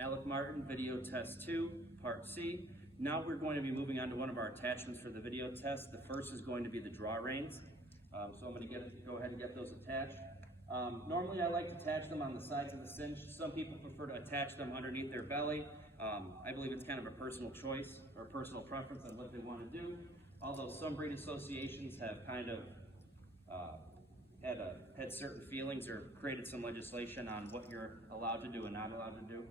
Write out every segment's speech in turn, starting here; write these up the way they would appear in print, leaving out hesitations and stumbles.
Alec Martin, video test 2, part C. Now we're going to be moving on to one of our attachments for the video test. The first is going to be the draw reins. So I'm going to go ahead and get those attached. Normally I like to attach them on the sides of the cinch. Some people prefer to attach them underneath their belly. I believe it's kind of a personal choice or personal preference on what they want to do. Although some breed associations have kind of had certain feelings or created some legislation on what you're allowed to do and not allowed to do.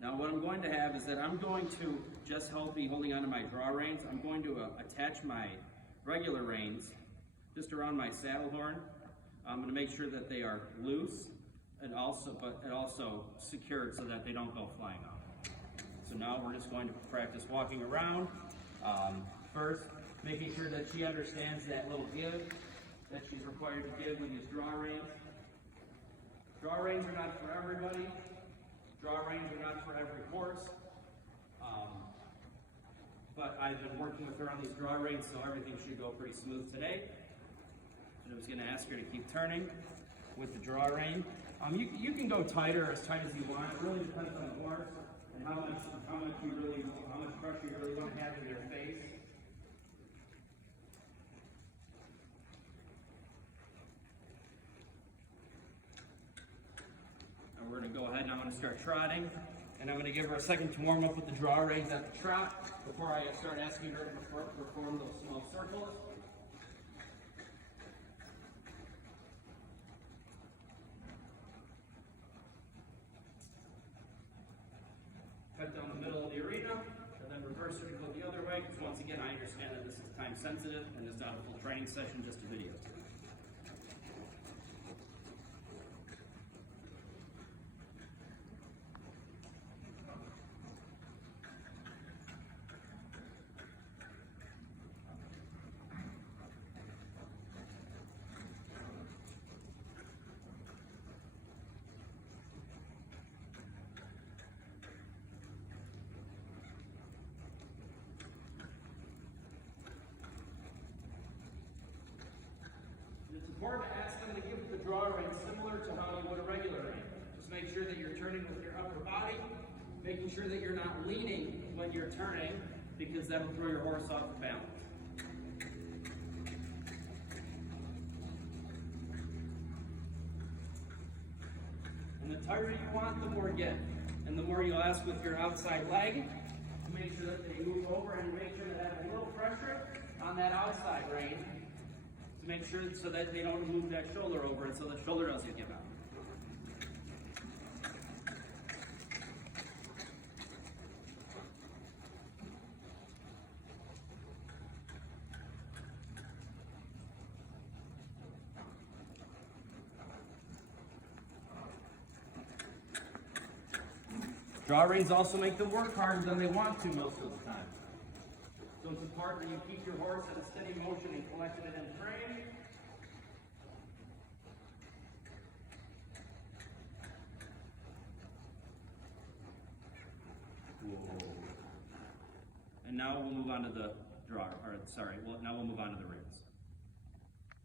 Now what I'm going to have is that I'm going to just be holding onto my draw reins. I'm going to attach my regular reins just around my saddle horn. I'm going to make sure that they are loose and also secured so that they don't go flying off. So now we're just going to practice walking around. First, making sure that she understands that little give that she's required to give with these draw reins. Draw reins are not for everybody. Draw reins are not for every horse, but I've been working with her on these draw reins, so everything should go pretty smooth today. And I was going to ask her to keep turning with the draw rein. You can go tighter or as tight as you want. It really depends on the horse and how much pressure you really want to have in their face. And we're going to go ahead and I'm going to start trotting. And I'm going to give her a second to warm up with the draw reins at the trot before I start asking her to perform those small circles. Cut down the middle of the arena and then reverse her to go the other way because once again I understand that this is time sensitive and it's not a full training session, just a video. It's important to ask them to give the draw rein similar to how you would a regular rein. Just make sure that you're turning with your upper body, making sure that you're not leaning when you're turning because that'll throw your horse off balance. And the tighter you want, the more get. And the more you'll ask with your outside leg to make sure that they move over and make sure that have a little pressure on that outside rein. To make sure so that they don't move that shoulder over and so the shoulder doesn't give out. Draw reins also make them work harder than they want to most of the time. So it's important that you keep your horse at a steady motion and collected it in frame. Whoa. And now we'll move on to the now we'll move on to the rein.